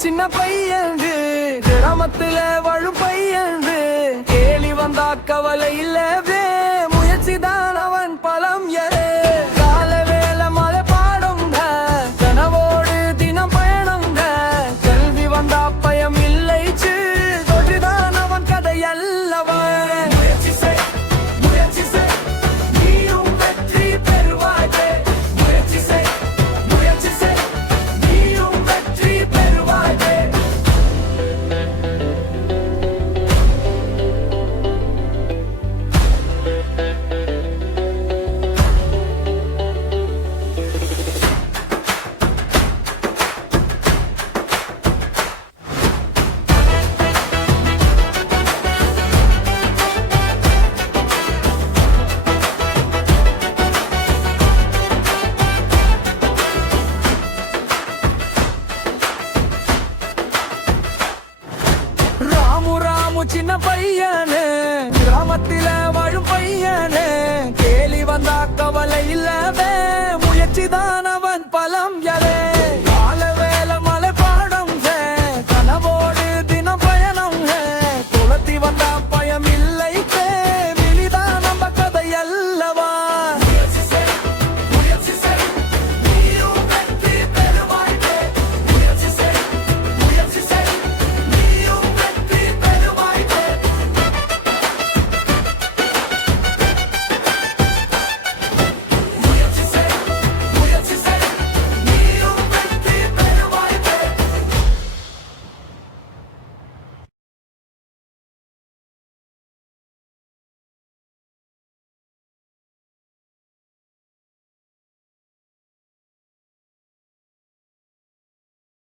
சின்ன பையன்று கிராமத்துல வாழும் பையன்று கேலி வந்தா கவலை இல்லவே முயற்சிதான் அவன் பலம் எரே கால வேலை மழை பாடுங்க கனவோடு தினம் பயணங்க கல்வி வந்தா பயம் இல்லை தொற்றுதான் அவன் கதை அல்லவன் முயற்சி செய் முயற்சி செய் நீயும் வெற்றி பெறுவாயே முயற்சி செய் முயற்சி செய் நீயும் வெற்றி பெறுவாயே ராமு சின்ன பையனு கிராமத்தில வாழும் பையனு கேலி வந்தா கவலை இல்லவே முயற்சிதான் அவன் பலம் எலே